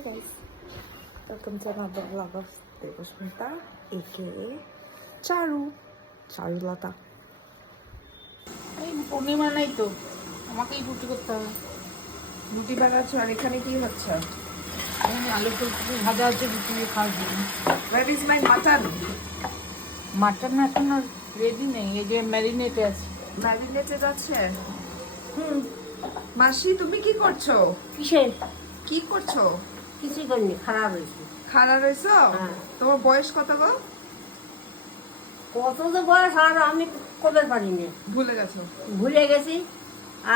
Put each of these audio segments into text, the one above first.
Hi guys, welcome to another vlog of Devashmita, aka Charu, Charulata. এই পূর্ণিমা নাই তো, আমাকেই রুটি করতে হবে। রুটি বানাচ্ছ আর এখানে কি হচ্ছে? আলু ফুলকপি ভাজা হচ্ছে, রুটি দিয়ে খাওয়ার জন্য। Where is my mutton? Mutton এখনো রেডি নেই, এই যে ম্যারিনেটে আছে। ম্যারিনেটেড আছে। মাসি তুমি কি করছো? কিসের কি করছো? কিছুই করিনি, খারাপ হয়েছে। খাড়া রইছো? হ্যাঁ। তোমার বয়স কত গো? কত তো বয়স আর আমি কবে পারিনি, ভুলে গেছো? ভুলে গেছি।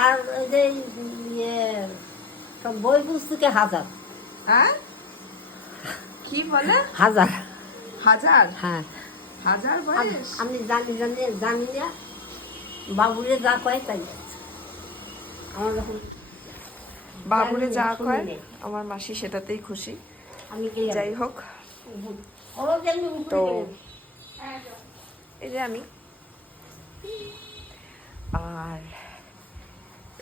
আর ওই যে ইয়ে সব বই পুস্তকে হাজার হ্যাঁ কি বলে? হাজার হাজার? হ্যাঁ। হাজার বয়স? আমি জানি না, বাবুরে যা কয় তাই। আমার যখন বাবুরে যা শুনি কয় নে। আমার মাসি সেটাতেই খুশি। আমি কে যাই হোক, তো এই যে আমি, আর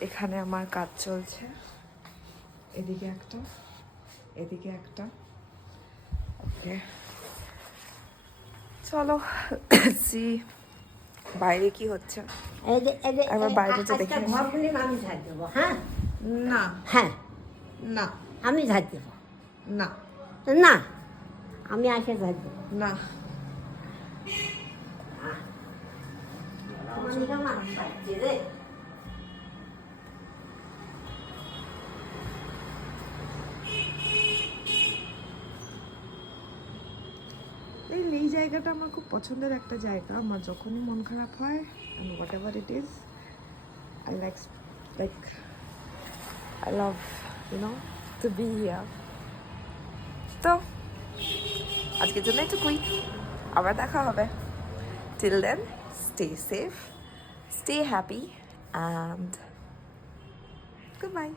এখানে আমার কাজ চলছে। এদিকে একটা, এদিকে একটা। ওকে, চলো সি বাইরে কি হচ্ছে। একবার বাইরে যে দেখে আসি। ঘর বলে আমি ঝাড় দেবো। হ্যাঁ না হ্যাঁ, না আমি ঝাড় দেবো। না না, আমি আসে ঝাড় দেবো। না, আমার নিকা মানুষ পাচ্ছে রে। এই জায়গাটা আমার খুব পছন্দের একটা জায়গা। আমার যখনই মন খারাপ হয়, and whatever it is, I love, to be here. তো আজকের জন্য এটুকুই, আবার দেখা হবে। Till then, stay safe, stay happy, and goodbye.